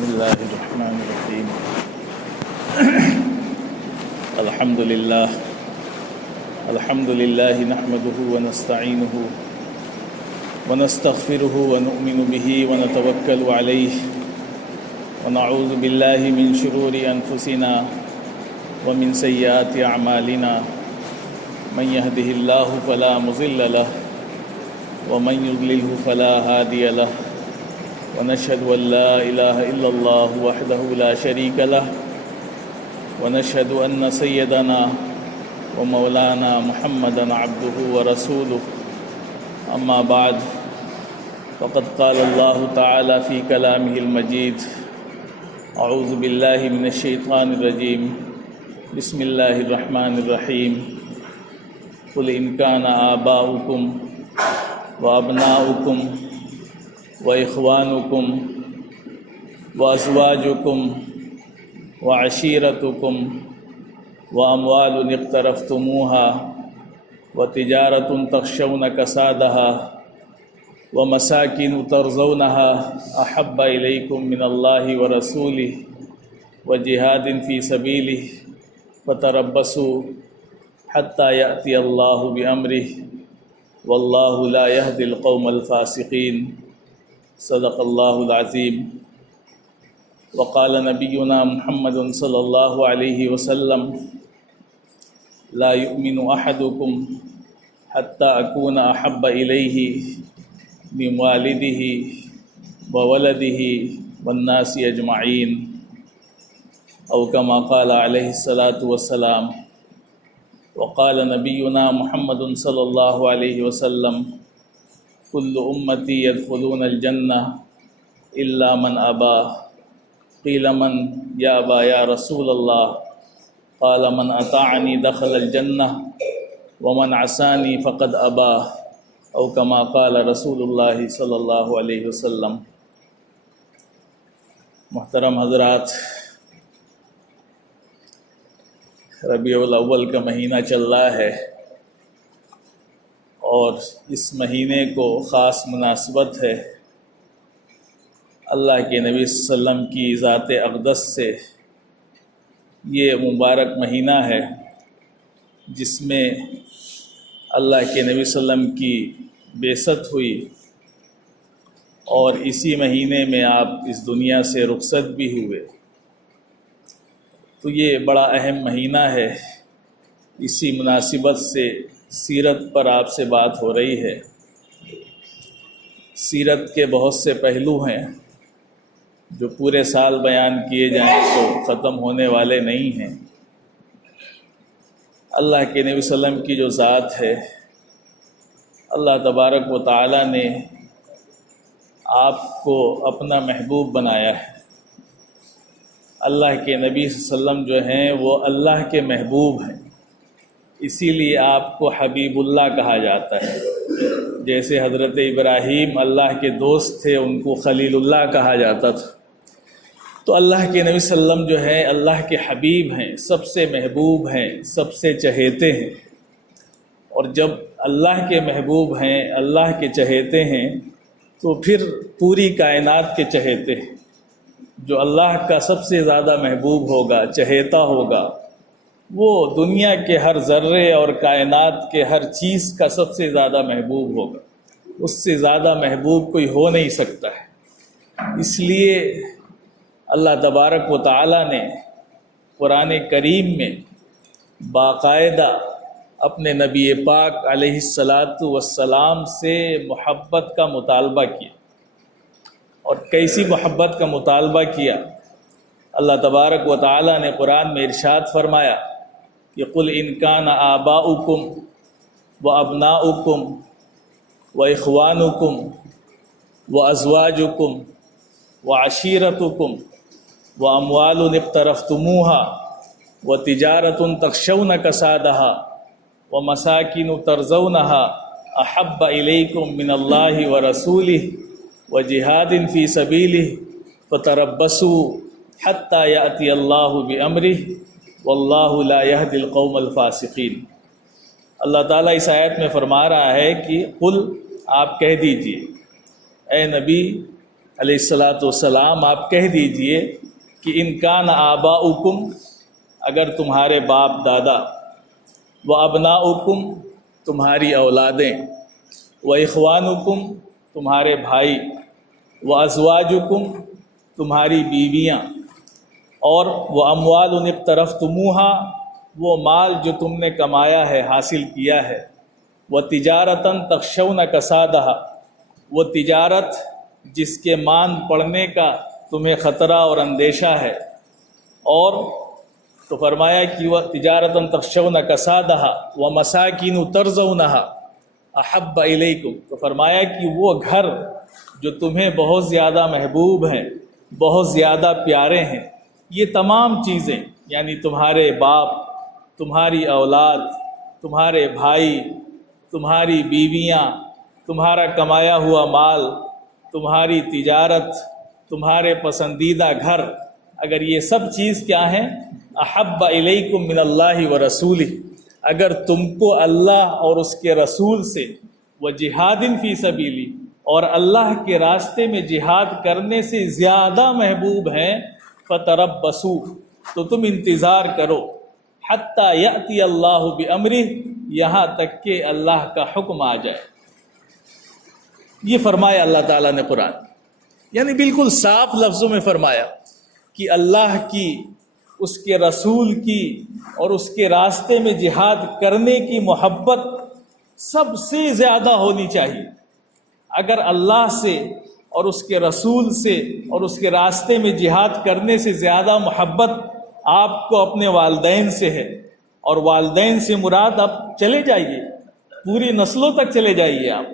بسم الله الرحمن الرحيم. الحمد لله نحمده ونستعينه ونستغفره ونؤمن به ونتوكل عليه ونعوذ بالله من شرور أنفسنا ومن سيئات أعمالنا من يهده الله فلا مضل له ومن يضلله فلا هادي له ونشهد أن لا إله إلا الله وحده لا شريك له ونشهد أن سيدنا ومولانا محمدا عبده ورسوله. أما بعد فقد قال الله تعالى في كلامه المجيد: أعوذ بالله من الشيطان الرجيم، بسم الله الرحمن الرحيم. قل إن كان آباؤكم وأبناؤكم وإخوانكم وأزواجكم وعشيرتكم وأموال اقترفتموها وتجارة تخشون كسادها ومساكن ترضونها أحب إليكم من الله ورسوله وجهاد في سبيله فتربصوا حتى يأتي الله بأمره والله لا يهدي القوم الفاسقين. صدق اللہ العظیم. وقال نبینا محمد صلی اللہ علیہ وسلم: لا يؤمن احدکم حتی اکون احب الیہ من والدہ وولدہ والناس اجمعین، او کما قال علیہ الصلاۃ والسلام. وقال نبینا محمد صلی اللہ علیہ وسلم: كل امتی يدخلون الجنہ الا من ابا. قیل من یا ابا یا رسول اللہ؟ قال من اطاعنی دخل الجنہ ومن عصانی فقد ابا، او کما قال رسول اللہ صلی اللہ علیہ وسلم. محترم حضرات، ربیع الاول کا مہینہ چل رہا ہے اور اس مہینے کو خاص مناسبت ہے اللہ کے نبی صلی اللہ علیہ وسلم کی ذات اقدس سے. یہ مبارک مہینہ ہے جس میں اللہ کے نبی صلی اللہ علیہ وسلم کی بعثت ہوئی اور اسی مہینے میں آپ اس دنیا سے رخصت بھی ہوئے. تو یہ بڑا اہم مہینہ ہے. اسی مناسبت سے سیرت پر آپ سے بات ہو رہی ہے. سیرت کے بہت سے پہلو ہیں جو پورے سال بیان کیے جائیں تو ختم ہونے والے نہیں ہیں. اللہ کے نبی صلی اللہ علیہ وسلم کی جو ذات ہے، اللہ تبارک و تعالی نے آپ کو اپنا محبوب بنایا ہے. اللہ کے نبی صلی اللہ علیہ وسلم جو ہیں وہ اللہ کے محبوب ہیں، اسی لیے آپ کو حبیب اللہ کہا جاتا ہے. جیسے حضرت ابراہیم اللہ کے دوست تھے، ان کو خلیل اللہ کہا جاتا تھا. تو اللہ کے نبی صلی اللہ علیہ وسلم جو ہیں اللہ کے حبیب ہیں، سب سے محبوب ہیں، سب سے چہیتے ہیں. اور جب اللہ کے محبوب ہیں، اللہ کے چہیتے ہیں، تو پھر پوری کائنات کے چہیتے ہیں. جو اللہ کا سب سے زیادہ محبوب ہوگا، چہیتا ہوگا، وہ دنیا کے ہر ذرے اور کائنات کے ہر چیز کا سب سے زیادہ محبوب ہوگا. اس سے زیادہ محبوب کوئی ہو نہیں سکتا ہے. اس لیے اللہ تبارک و تعالی نے قرآن کریم میں باقاعدہ اپنے نبی پاک علیہ الصلاۃ سے محبت کا مطالبہ کیا. اور کیسی محبت کا مطالبہ کیا؟ اللہ تبارک و تعالی نے قرآن میں ارشاد فرمایا کہ قل ان کان آباؤکم وابناؤکم واخوانکم وازواجکم وعشیرتکم واموال اقترفتموها وتجارة تخشون کسادها ومساکن ترضونها احب الیکم من اللہ ورسولہ وجہاد فی سبیلہ فتربصوا حتی یأتی اللہ بامرہ واللہ لا یہدی القوم الفاسقین. اللہ تعالیٰ اس آیت میں فرما رہا ہے کہ قل، آپ کہہ دیجئے اے نبی، علیہ الصلاۃ والسلام آپ کہہ دیجئے کہ ان کان آباؤکم، اگر تمہارے باپ دادا، و ابناؤکم تمہاری اولادیں، و اخوانکم تمہارے بھائی، و ازواجکم تمہاری بیویاں، اور وہ اموال اقترفتموہا وہ مال جو تم نے کمایا ہے، حاصل کیا ہے، وہ تجارتاً تخشون کسادہ وہ تجارت جس کے مان پڑنے کا تمہیں خطرہ اور اندیشہ ہے، اور تو فرمایا کہ وہ تجارتاً تخشون کسادہ و مساکین ترضونہا احب الیکم، تو فرمایا کہ وہ گھر جو تمہیں بہت زیادہ محبوب ہیں، بہت زیادہ پیارے ہیں، یہ تمام چیزیں یعنی تمہارے باپ، تمہاری اولاد، تمہارے بھائی، تمہاری بیویاں، تمہارا کمایا ہوا مال، تمہاری تجارت، تمہارے پسندیدہ گھر، اگر یہ سب چیز کیا ہیں؟ احب الیکم من اللہ و رسولہ، اگر تم کو اللہ اور اس کے رسول سے، و جہاد فی سبیلی اور اللہ کے راستے میں جہاد کرنے سے زیادہ محبوب ہیں، فتربصوا تو تم انتظار کرو، حتی یأتی اللہ بامرہ یہاں تک کہ اللہ کا حکم آ جائے۔ یہ فرمایا اللہ تعالیٰ نے قرآن، یعنی بالکل صاف لفظوں میں فرمایا کہ اللہ کی، اس کے رسول کی اور اس کے راستے میں جہاد کرنے کی محبت سب سے زیادہ ہونی چاہیے۔ اگر اللہ سے اور اس کے رسول سے اور اس کے راستے میں جہاد کرنے سے زیادہ محبت آپ کو اپنے والدین سے ہے، اور والدین سے مراد آپ چلے جائیے، پوری نسلوں تک چلے جائیے آپ،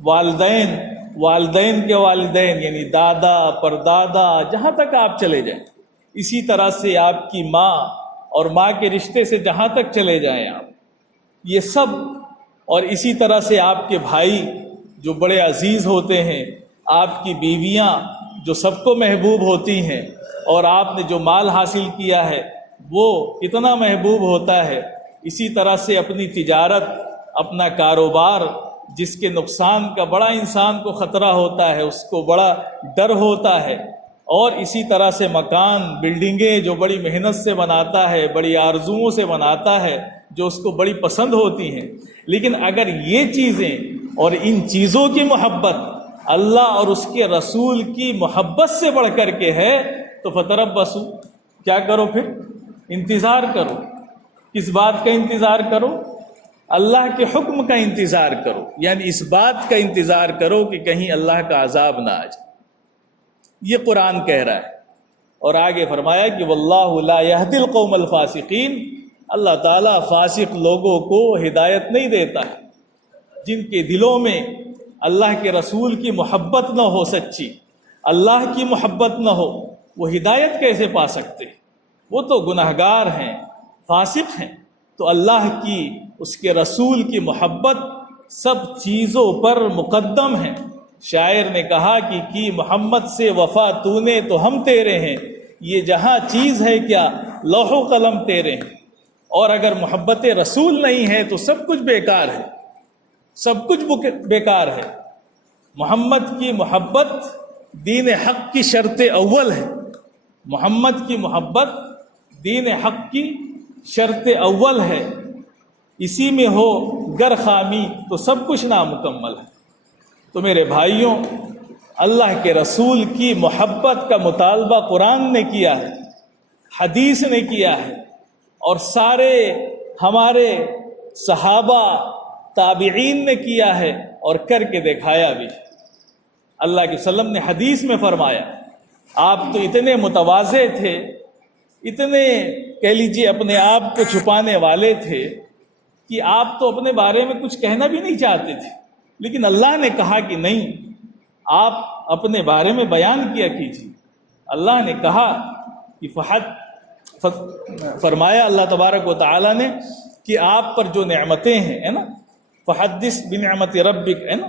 والدین کے والدین یعنی دادا پردادا، جہاں تک آپ چلے جائیں، اسی طرح سے آپ کی ماں اور ماں کے رشتے سے جہاں تک چلے جائیں آپ، یہ سب، اور اسی طرح سے آپ کے بھائی جو بڑے عزیز ہوتے ہیں، آپ کی بیویاں جو سب کو محبوب ہوتی ہیں، اور آپ نے جو مال حاصل کیا ہے وہ اتنا محبوب ہوتا ہے، اسی طرح سے اپنی تجارت، اپنا کاروبار جس کے نقصان کا بڑا انسان کو خطرہ ہوتا ہے، اس کو بڑا ڈر ہوتا ہے، اور اسی طرح سے مکان، بلڈنگیں جو بڑی محنت سے بناتا ہے، بڑی آرزوؤں سے بناتا ہے، جو اس کو بڑی پسند ہوتی ہیں، لیکن اگر یہ چیزیں اور ان چیزوں کی محبت اللہ اور اس کے رسول کی محبت سے بڑھ کر کے ہے تو فتربصوا، کیا کرو پھر؟ انتظار کرو۔ کس بات کا انتظار کرو؟ اللہ کے حکم کا انتظار کرو، یعنی اس بات کا انتظار کرو کہ کہیں اللہ کا عذاب نہ آ جائے۔ یہ قرآن کہہ رہا ہے، اور آگے فرمایا کہ واللہ لا یہدی القوم الفاسقین، اللہ تعالیٰ فاسق لوگوں کو ہدایت نہیں دیتا ہے، جن کے دلوں میں اللہ کے رسول کی محبت نہ ہو، سچی اللہ کی محبت نہ ہو، وہ ہدایت کیسے پا سکتے؟ وہ تو گناہگار ہیں، فاسق ہیں۔ تو اللہ کی، اس کے رسول کی محبت سب چیزوں پر مقدم ہے۔ شاعر نے کہا کہ کی محمد سے وفا تو نے تو ہم تیرے ہیں، یہ جہاں چیز ہے کیا لوح و قلم تیرے ہیں۔ اور اگر محبت رسول نہیں ہے تو سب کچھ بیکار ہے، سب کچھ بیکار ہے۔ محمد کی محبت دین حق کی شرط اول ہے، محمد کی محبت دین حق کی شرط اول ہے، اسی میں ہو گر خامی تو سب کچھ نامکمل ہے۔ تو میرے بھائیوں، اللہ کے رسول کی محبت کا مطالبہ قرآن نے کیا ہے، حدیث نے کیا ہے، اور سارے ہمارے صحابہ تابعین نے کیا ہے، اور کر کے دکھایا بھی۔ اللہ کے وسلم نے حدیث میں فرمایا، آپ تو اتنے متواضع تھے، اتنے کہہ لیجیے اپنے آپ کو چھپانے والے تھے کہ آپ تو اپنے بارے میں کچھ کہنا بھی نہیں چاہتے تھے، لیکن اللہ نے کہا کہ نہیں، آپ اپنے بارے میں بیان کیا کیجیے۔ اللہ نے کہا کہ فرمایا اللہ تبارک و تعالی نے کہ آپ پر جو نعمتیں ہیں، ہے نا، فحدث بنعمت ربک، ہے نا،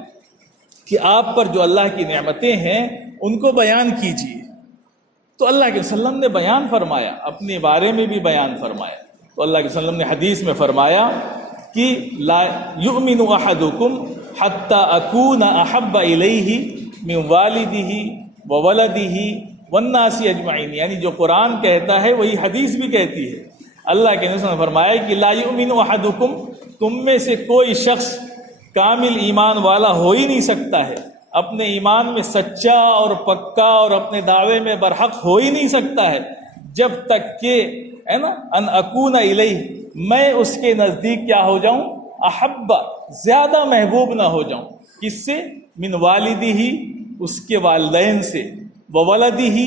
کہ آپ پر جو اللہ کی نعمتیں ہیں ان کو بیان کیجیے۔ تو اللہ کے وسلم نے بیان فرمایا، اپنے بارے میں بھی بیان فرمایا۔ تو اللہ کے وسلم نے حدیث میں فرمایا کہ لا یؤمن احدکم حتی اکون احب الیہ من والدہ وولدہ والناس اجمعین، یعنی جو قرآن کہتا ہے وہی حدیث بھی کہتی ہے۔ اللہ کے نبی نے فرمایا کہ لا یؤمن احدکم، تم میں سے کوئی شخص کامل ایمان والا ہو ہی نہیں سکتا ہے، اپنے ایمان میں سچا اور پکا اور اپنے دعوے میں برحق ہو ہی نہیں سکتا ہے جب تک کہ ہے نا ان اکون الیہ، میں اس کے نزدیک کیا ہو جاؤں، احب، زیادہ محبوب نہ ہو جاؤں، کس سے، من والدہ، اس کے والدین سے، وولدہ،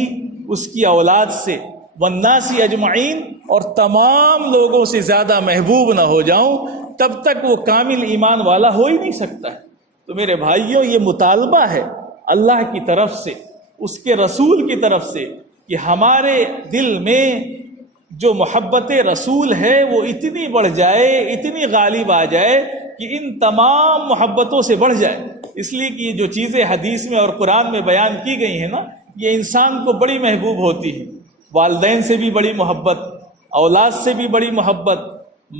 اس کی اولاد سے، والناس اجمعین، اور تمام لوگوں سے زیادہ محبوب نہ ہو جاؤں، تب تک وہ کامل ایمان والا ہو ہی نہیں سکتا ہے۔ تو میرے بھائیوں، یہ مطالبہ ہے اللہ کی طرف سے، اس کے رسول کی طرف سے، کہ ہمارے دل میں جو محبت رسول ہے وہ اتنی بڑھ جائے، اتنی غالب آ جائے کہ ان تمام محبتوں سے بڑھ جائے۔ اس لیے کہ یہ جو چیزیں حدیث میں اور قرآن میں بیان کی گئی ہیں نا، یہ انسان کو بڑی محبوب ہوتی ہے۔ والدین سے بھی بڑی محبت، اولاد سے بھی بڑی محبت،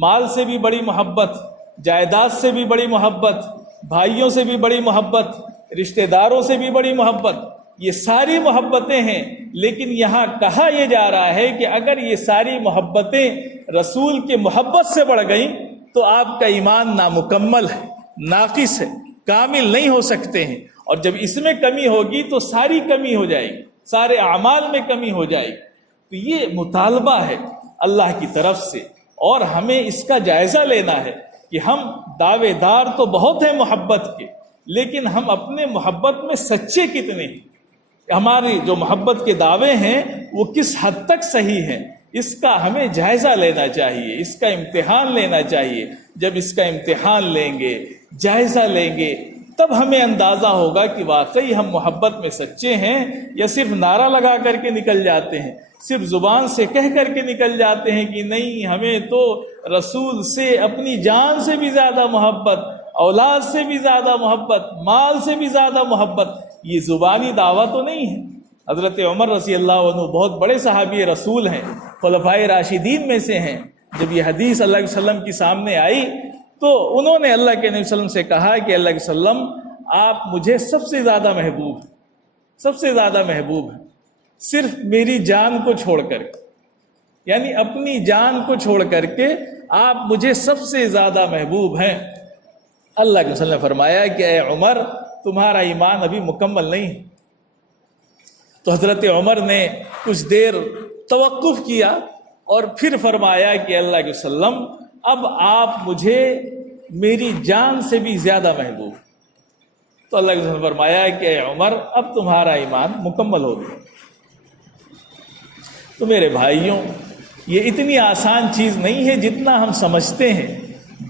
مال سے بھی بڑی محبت، جائیداد سے بھی بڑی محبت، بھائیوں سے بھی بڑی محبت، رشتہ داروں سے بھی بڑی محبت، یہ ساری محبتیں ہیں۔ لیکن یہاں کہا یہ جا رہا ہے کہ اگر یہ ساری محبتیں رسول کے محبت سے بڑھ گئیں تو آپ کا ایمان نامکمل ہے، ناقص ہے، کامل نہیں ہو سکتے ہیں، اور جب اس میں کمی ہوگی تو ساری کمی ہو جائے گی، سارے اعمال میں کمی ہو جائے گی۔ تو یہ مطالبہ ہے اللہ کی طرف سے، اور ہمیں اس کا جائزہ لینا ہے کہ ہم دعوے دار تو بہت ہیں محبت کے، لیکن ہم اپنے محبت میں سچے کتنے ہیں، ہماری جو محبت کے دعوے ہیں وہ کس حد تک صحیح ہیں، اس کا ہمیں جائزہ لینا چاہیے، اس کا امتحان لینا چاہیے۔ جب اس کا امتحان لیں گے، جائزہ لیں گے، تب ہمیں اندازہ ہوگا کہ واقعی ہم محبت میں سچے ہیں یا صرف نعرہ لگا کر کے نکل جاتے ہیں، صرف زبان سے کہہ کر کے نکل جاتے ہیں کہ نہیں، ہمیں تو رسول سے اپنی جان سے بھی زیادہ محبت، اولاد سے بھی زیادہ محبت، مال سے بھی زیادہ محبت۔ یہ زبانی دعویٰ تو نہیں ہے۔ حضرت عمر رضی اللہ عنہ بہت بڑے صحابی رسول ہیں، خلفائے راشدین میں سے ہیں۔ جب یہ حدیث اللہ علیہ وسلم کی سامنے آئی تو انہوں نے اللہ کے نبی صلی اللہ علیہ وسلم سے کہا کہ اللہ کے وسلم، آپ مجھے سب سے زیادہ محبوب ہیں، سب سے زیادہ محبوب ہیں، صرف میری جان کو چھوڑ کر کے، یعنی اپنی جان کو چھوڑ کر کے آپ مجھے سب سے زیادہ محبوب ہیں۔ اللہ کے رسول نے فرمایا کہ اے عمر، تمہارا ایمان ابھی مکمل نہیں ہے۔ تو حضرت عمر نے کچھ دیر توقف کیا اور پھر فرمایا کہ اللہ کے وسلم، اب آپ مجھے میری جان سے بھی زیادہ محبوب۔ تو اللہ کے وسلم نے فرمایا کہ اے عمر، اب تمہارا ایمان مکمل ہو گیا۔ تو میرے بھائیوں، یہ اتنی آسان چیز نہیں ہے جتنا ہم سمجھتے ہیں۔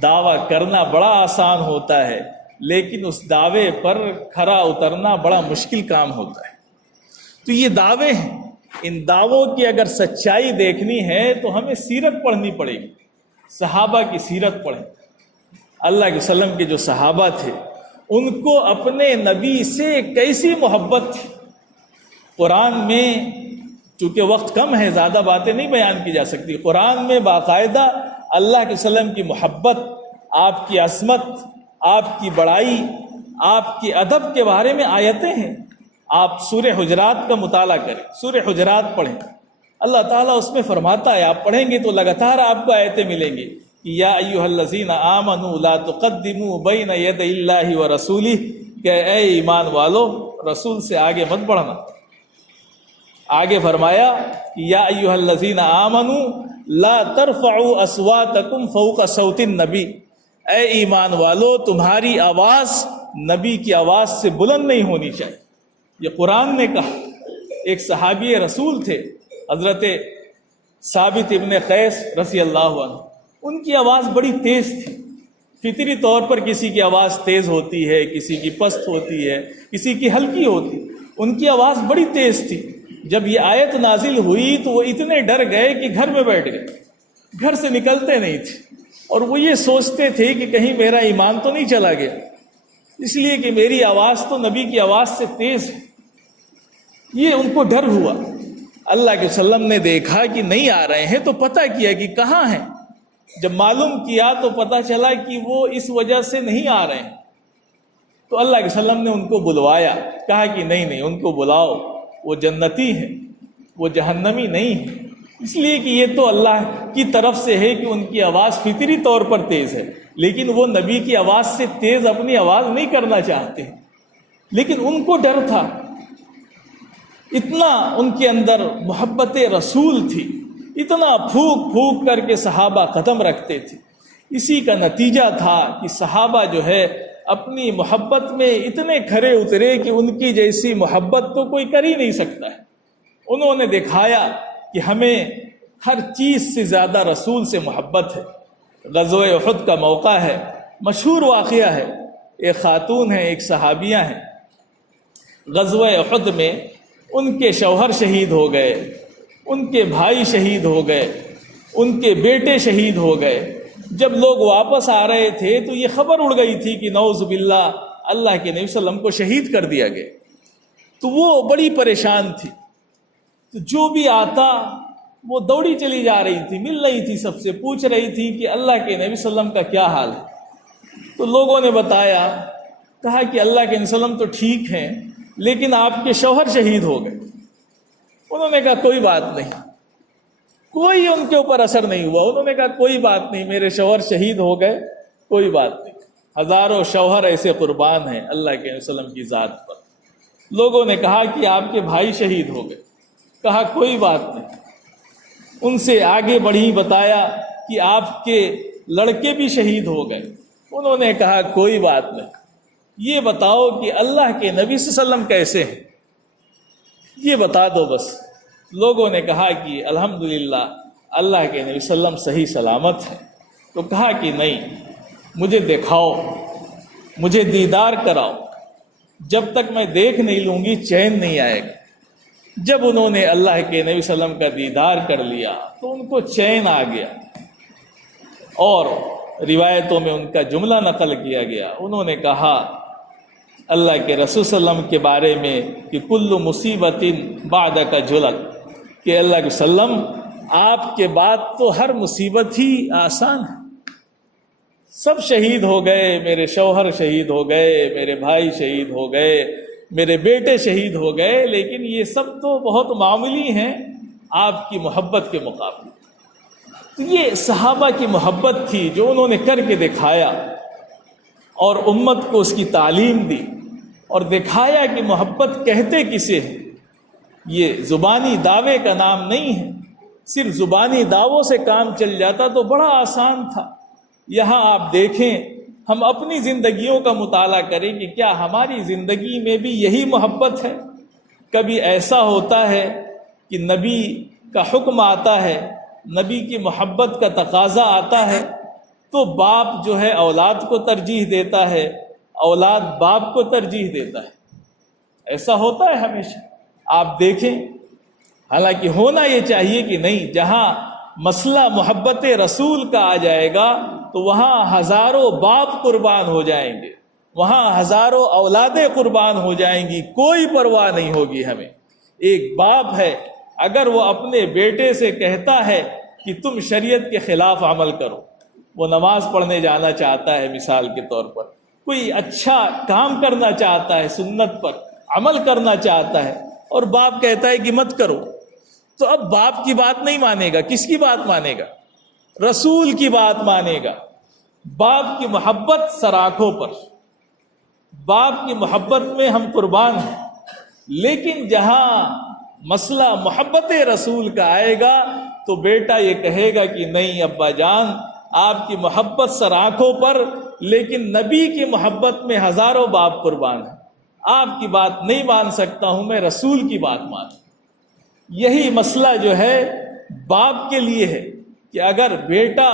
دعویٰ کرنا بڑا آسان ہوتا ہے، لیکن اس دعوے پر کھرا اترنا بڑا مشکل کام ہوتا ہے۔ تو یہ دعوے ہیں، ان دعووں کی اگر سچائی دیکھنی ہے تو ہمیں سیرت پڑھنی پڑے گی، صحابہ کی سیرت پڑھیں۔ اللہ کے وسلم کے جو صحابہ تھے، ان کو اپنے نبی سے کیسی محبت تھی۔ قرآن میں چونکہ وقت کم ہے، زیادہ باتیں نہیں بیان کی جا سکتی، قرآن میں باقاعدہ اللہ کے وسلم کی محبت، آپ کی عظمت، آپ کی بڑائی، آپ کے ادب کے بارے میں آیتیں ہیں۔ آپ سورہ حجرات کا مطالعہ کریں، سورہ حجرات پڑھیں، اللہ تعالیٰ اس میں فرماتا ہے، آپ پڑھیں گے تو لگاتار آپ کو آیتیں ملیں گی کہ یا ایھا الذین آمنوا لا تقدموا بین یدی اللہ ورسولہ، کہ اے ایمان والو، رسول سے آگے مت بڑھنا۔ آگے فرمایا یا ایھا الذین آمنوا لا ترفعوا اصواتکم فوق صوت النبی، اے ایمان والو، تمہاری آواز نبی کی آواز سے بلند نہیں ہونی چاہیے۔ یہ قرآن نے کہا۔ ایک صحابی رسول تھے حضرت ثابت ابن قیس رضی اللہ عنہ، ان کی آواز بڑی تیز تھی۔ فطری طور پر کسی کی آواز تیز ہوتی ہے، کسی کی پست ہوتی ہے، کسی کی ہلکی ہوتی، ان کی آواز بڑی تیز تھی۔ جب یہ آیت نازل ہوئی تو وہ اتنے ڈر گئے کہ گھر میں بیٹھ گئے، گھر سے نکلتے نہیں تھے، اور وہ یہ سوچتے تھے کہ کہیں میرا ایمان تو نہیں چلا گیا، اس لیے کہ میری آواز تو نبی کی آواز سے تیز ہے۔ یہ ان کو ڈر ہوا۔ اللہ کے وسلم نے دیکھا کہ نہیں آ رہے ہیں تو پتہ کیا کہ کہاں ہیں۔ جب معلوم کیا تو پتہ چلا کہ وہ اس وجہ سے نہیں آ رہے ہیں۔ تو اللہ کے وسلم نے ان کو بلوایا، کہا کہ نہیں، ان کو بلاؤ۔ وہ جنتی ہیں، وہ جہنمی نہیں ہیں، اس لیے کہ یہ تو اللہ کی طرف سے ہے کہ ان کی آواز فطری طور پر تیز ہے، لیکن وہ نبی کی آواز سے تیز اپنی آواز نہیں کرنا چاہتے، لیکن ان کو ڈر تھا، اتنا ان کے اندر محبت رسول تھی، اتنا پھونک پھونک کر کے صحابہ قدم رکھتے تھے۔ اسی کا نتیجہ تھا کہ صحابہ جو ہے اپنی محبت میں اتنے کھرے اترے کہ ان کی جیسی محبت تو کوئی کر ہی نہیں سکتا ہے۔ انہوں نے دکھایا کہ ہمیں ہر چیز سے زیادہ رسول سے محبت ہے۔ غزوہ احد کا موقع ہے، مشہور واقعہ ہے، ایک خاتون ہیں، ایک صحابیہ ہیں، غزوہ احد میں ان کے شوہر شہید ہو گئے، ان کے بھائی شہید ہو گئے، ان کے بیٹے شہید ہو گئے۔ جب لوگ واپس آ رہے تھے تو یہ خبر اڑ گئی تھی کہ نعوذ باللہ اللہ کے نبی صلی اللہ علیہ وسلم کو شہید کر دیا گیا، تو وہ بڑی پریشان تھی۔ تو جو بھی آتا وہ دوڑی چلی جا رہی تھی، مل رہی تھی، سب سے پوچھ رہی تھی کہ اللہ کے نبی صلی اللہ علیہ وسلم کا کیا حال ہے۔ تو لوگوں نے بتایا، کہا کہ اللہ کے نبی صلی اللہ علیہ وسلم تو ٹھیک ہیں لیکن آپ کے شوہر شہید ہو گئے۔ انہوں نے کہا کوئی بات نہیں، کوئی ان کے اوپر اثر نہیں ہوا۔ انہوں نے کہا کوئی بات نہیں، میرے شوہر شہید ہو گئے، کوئی بات نہیں، ہزاروں شوہر ایسے قربان ہیں اللہ کے نبی صلی اللہ علیہ وسلم کی ذات پر۔ لوگوں نے کہا کہ آپ کے بھائی شہید ہو گئے، کہا کوئی بات نہیں۔ ان سے آگے بڑھی، بتایا کہ آپ کے لڑکے بھی شہید ہو گئے۔ انہوں نے کہا کوئی بات نہیں، یہ بتاؤ کہ اللہ کے نبی صلی اللہ علیہ وسلم کیسے ہیں، یہ بتا دو بس۔ لوگوں نے کہا کہ الحمدللہ اللہ کے نبی صلی اللہ علیہ وسلم صحیح سلامت ہے۔ تو کہا کہ نہیں، مجھے دکھاؤ، مجھے دیدار کراؤ، جب تک میں دیکھ نہیں لوں گی چین نہیں آئے گا۔ جب انہوں نے اللہ کے نبی صلی اللہ علیہ وسلم کا دیدار کر لیا تو ان کو چین آ گیا، اور روایتوں میں ان کا جملہ نقل کیا گیا۔ انہوں نے کہا اللہ کے رسول صلی اللہ علیہ وسلم کے بارے میں کہ کل مصیبت بعدک جلت، کہ اللہ کے وسلم آپ کے بعد تو ہر مصیبت ہی آسان ہے۔ سب شہید ہو گئے، میرے شوہر شہید ہو گئے، میرے بھائی شہید ہو گئے، میرے بیٹے شہید ہو گئے، لیکن یہ سب تو بہت معمولی ہیں آپ کی محبت کے مقابلے۔ تو یہ صحابہ کی محبت تھی جو انہوں نے کر کے دکھایا، اور امت کو اس کی تعلیم دی، اور دکھایا کہ محبت کہتے کسے ہیں۔ یہ زبانی دعوے کا نام نہیں ہے، صرف زبانی دعووں سے کام چل جاتا تو بڑا آسان تھا۔ یہاں آپ دیکھیں، ہم اپنی زندگیوں کا مطالعہ کریں کہ کیا ہماری زندگی میں بھی یہی محبت ہے؟ کبھی ایسا ہوتا ہے کہ نبی کا حکم آتا ہے، نبی کی محبت کا تقاضا آتا ہے، تو باپ جو ہے اولاد کو ترجیح دیتا ہے، اولاد باپ کو ترجیح دیتا ہے۔ ایسا ہوتا ہے ہمیشہ، آپ دیکھیں۔ حالانکہ ہونا یہ چاہیے کہ نہیں، جہاں مسئلہ محبت رسول کا آ جائے گا تو وہاں ہزاروں باپ قربان ہو جائیں گے، وہاں ہزاروں اولادیں قربان ہو جائیں گی، کوئی پرواہ نہیں ہوگی ہمیں۔ ایک باپ ہے، اگر وہ اپنے بیٹے سے کہتا ہے کہ تم شریعت کے خلاف عمل کرو، وہ نماز پڑھنے جانا چاہتا ہے مثال کے طور پر، کوئی اچھا کام کرنا چاہتا ہے، سنت پر عمل کرنا چاہتا ہے، اور باپ کہتا ہے کہ مت کرو، تو اب باپ کی بات نہیں مانے گا، کس کی بات مانے گا؟ رسول کی بات مانے گا۔ باپ کی محبت سر آنکھوں پر، باپ کی محبت میں ہم قربان ہیں، لیکن جہاں مسئلہ محبت رسول کا آئے گا تو بیٹا یہ کہے گا کہ نہیں ابا جان، آپ کی محبت سر آنکھوں پر، لیکن نبی کی محبت میں ہزاروں باپ قربان ہیں، آپ کی بات نہیں مان سکتا ہوں، میں رسول کی بات مانوں۔ یہی مسئلہ جو ہے باپ کے لیے ہے کہ اگر بیٹا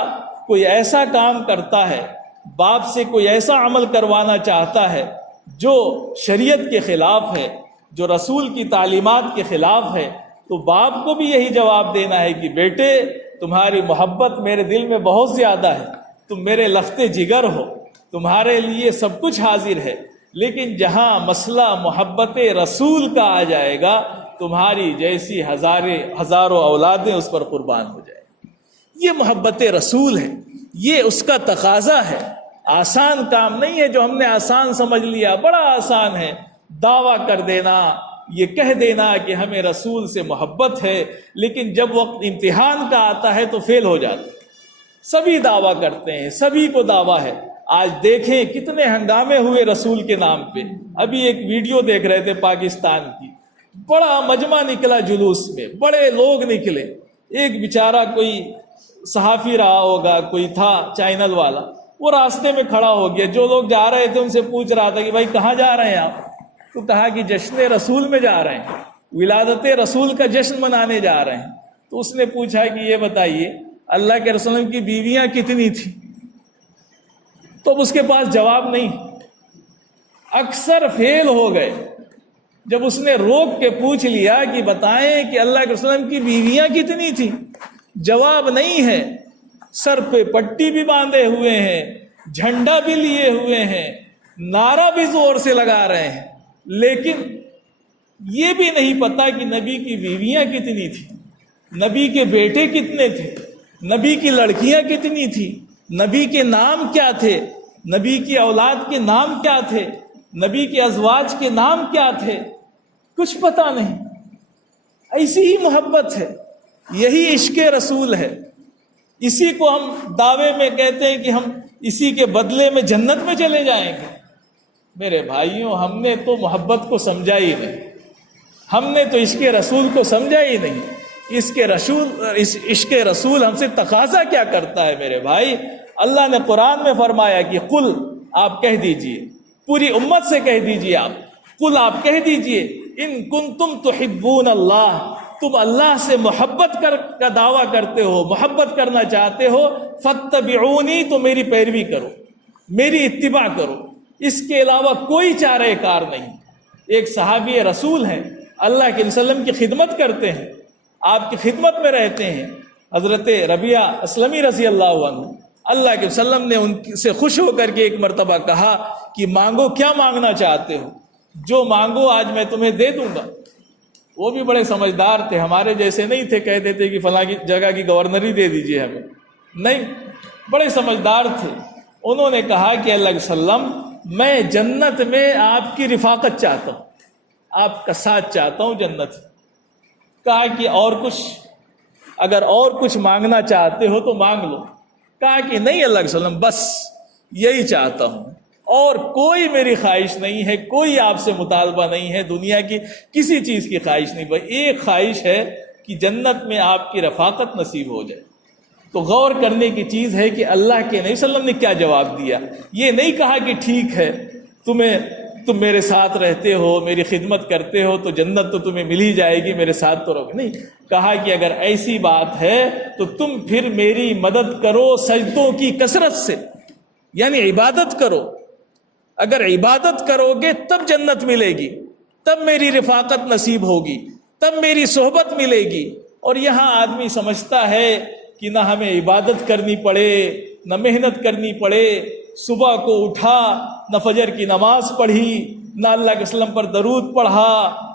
کوئی ایسا کام کرتا ہے، باپ سے کوئی ایسا عمل کروانا چاہتا ہے جو شریعت کے خلاف ہے، جو رسول کی تعلیمات کے خلاف ہے، تو باپ کو بھی یہی جواب دینا ہے کہ بیٹے تمہاری محبت میرے دل میں بہت زیادہ ہے، تم میرے لختے جگر ہو، تمہارے لیے سب کچھ حاضر ہے، لیکن جہاں مسئلہ محبت رسول کا آ جائے گا تمہاری جیسی ہزاروں اولادیں اس پر قربان ہو جائیں۔ یہ محبت رسول ہے، یہ اس کا تقاضا ہے۔ آسان کام نہیں ہے جو ہم نے آسان سمجھ لیا، بڑا آسان ہے دعویٰ کر دینا یہ کہہ دینا کہ ہمیں رسول سے محبت ہے، لیکن جب وقت امتحان کا آتا ہے تو فیل ہو جاتے ہیں۔ سبھی دعویٰ کرتے ہیں، سبھی کو دعویٰ ہے۔ آج دیکھیں کتنے ہنگامے ہوئے رسول کے نام پہ۔ ابھی ایک ویڈیو دیکھ رہے تھے پاکستان کی، بڑا مجمع نکلا جلوس میں، بڑے لوگ نکلے۔ ایک بیچارہ کوئی صحافی رہا ہوگا، کوئی تھا چینل والا، وہ راستے میں کھڑا ہو گیا۔ جو لوگ جا رہے تھے ان سے پوچھ رہا تھا کہ بھائی کہاں جا رہے ہیں آپ؟ تو کہا کہ جشن رسول میں جا رہے ہیں، ولادت رسول کا جشن منانے جا رہے ہیں۔ تو اس نے پوچھا کہ یہ بتائیے اللہ کے رسول کی بیویاں کتنی تھیں؟ تو اب اس کے پاس جواب نہیں، اکثر فیل ہو گئے۔ جب اس نے روک کے پوچھ لیا کہ بتائیں کہ اللہ کے رسول کی بیویاں کتنی تھیں، جواب نہیں ہے۔ سر پہ پٹی بھی باندھے ہوئے ہیں، جھنڈا بھی لیے ہوئے ہیں، نعرہ بھی زور سے لگا رہے ہیں، لیکن یہ بھی نہیں پتا کہ نبی کی بیویاں کتنی تھیں، نبی کے بیٹے کتنے تھے، نبی کی لڑکیاں کتنی تھیں، نبی کے نام کیا تھے، نبی کی اولاد کے نام کیا تھے، نبی کے ازواج کے نام کیا تھے، کچھ پتا نہیں۔ ایسی ہی محبت ہے، یہی عشق رسول ہے۔ اسی کو ہم دعوے میں کہتے ہیں کہ ہم اسی کے بدلے میں جنت میں چلے جائیں گے۔ میرے بھائیوں، ہم نے تو محبت کو سمجھا ہی نہیں، ہم نے تو عشق رسول کو سمجھا ہی نہیں۔ اس عشق رسول ہم سے تقاضا کیا کرتا ہے میرے بھائی؟ اللہ نے قرآن میں فرمایا کہ قل، آپ کہہ دیجئے، پوری امت سے کہہ دیجئے، قل آپ کہہ دیجئے، ان کنتم تحبون اللہ، تم اللہ سے محبت کا دعویٰ کرتے ہو، محبت کرنا چاہتے ہو، فاتبعونی، تو میری پیروی کرو، میری اتباع کرو، اس کے علاوہ کوئی چارہ کار نہیں۔ ایک صحابی رسول ہیں، اللہ کے وسلم کی خدمت کرتے ہیں، آپ کی خدمت میں رہتے ہیں، حضرت ربیعہ اسلمی رضی اللہ عنہ۔ اللہ کے وسلم نے ان سے خوش ہو کر کے ایک مرتبہ کہا کہ مانگو، کیا مانگنا چاہتے ہو، جو مانگو آج میں تمہیں دے دوں گا۔ وہ بھی بڑے سمجھدار تھے، ہمارے جیسے نہیں تھے کہہ دیتے کہ فلاں کی جگہ کی گورنری دے دیجئے ہمیں، نہیں، بڑے سمجھدار تھے۔ انہوں نے کہا کہ اللہ کے وسلم، میں جنت میں آپ کی رفاقت چاہتا ہوں، آپ کا ساتھ چاہتا ہوں جنت۔ کہا کہ اور کچھ، اگر اور کچھ مانگنا چاہتے ہو تو مانگ لو۔ کہا کہ نہیں اللہ کے وسلم، بس یہی چاہتا ہوں، اور کوئی میری خواہش نہیں ہے، کوئی آپ سے مطالبہ نہیں ہے، دنیا کی کسی چیز کی خواہش نہیں، بس ایک خواہش ہے کہ جنت میں آپ کی رفاقت نصیب ہو جائے۔ تو غور کرنے کی چیز ہے کہ اللہ کے نبی صلی اللہ علیہ وسلم نے کیا جواب دیا۔ یہ نہیں کہا کہ ٹھیک ہے، تم میرے ساتھ رہتے ہو، میری خدمت کرتے ہو تو جنت تو تمہیں مل ہی جائے گی، میرے ساتھ تو رہو۔ نہیں، کہا کہ اگر ایسی بات ہے تو تم پھر میری مدد کرو سجدوں کی کثرت سے، یعنی عبادت کرو۔ اگر عبادت کرو گے تب جنت ملے گی، تب میری رفاقت نصیب ہوگی، تب میری صحبت ملے گی۔ اور یہاں آدمی سمجھتا ہے کہ نہ ہمیں عبادت کرنی پڑے، نہ محنت کرنی پڑے، صبح کو اٹھا، نہ فجر کی نماز پڑھی، نہ اللہ کے وسلم پر درود پڑھا،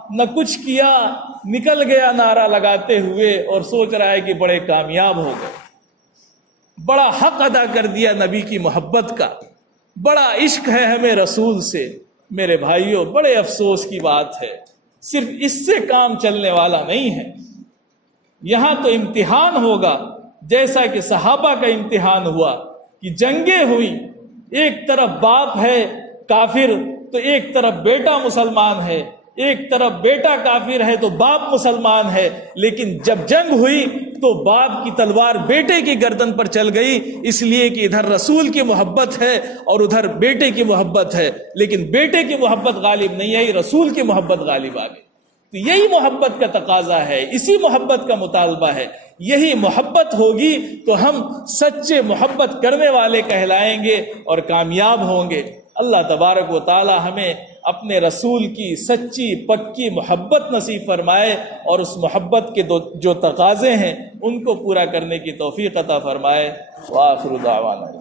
نہ کچھ کیا، نکل گیا نعرہ لگاتے ہوئے اور سوچ رہا ہے کہ بڑے کامیاب ہو گئے۔ بڑا حق ادا کر دیا نبی کی محبت کا، بڑا عشق ہے ہمیں رسول سے۔ میرے بھائیوں، بڑے افسوس کی بات ہے، صرف اس سے کام چلنے والا نہیں ہے۔ یہاں تو امتحان ہوگا، جیسا کہ صحابہ کا امتحان ہوا کہ جنگیں ہوئی، ایک طرف باپ ہے کافر تو ایک طرف بیٹا مسلمان ہے، ایک طرف بیٹا کافر ہے تو باپ مسلمان ہے، لیکن جب جنگ ہوئی تو باپ کی تلوار بیٹے کی گردن پر چل گئی، اس لیے کہ ادھر رسول کی محبت ہے اور ادھر بیٹے کی محبت ہے، لیکن بیٹے کی محبت غالب نہیں آئی، رسول کی محبت غالب آ گئی۔ تو یہی محبت کا تقاضا ہے، اسی محبت کا مطالبہ ہے۔ یہی محبت ہوگی تو ہم سچے محبت کرنے والے کہلائیں گے اور کامیاب ہوں گے۔ اللہ تبارک و تعالی ہمیں اپنے رسول کی سچی پکی محبت نصیب فرمائے اور اس محبت کے جو تقاضے ہیں ان کو پورا کرنے کی توفیق عطا فرمائے۔ وآخر دعوانا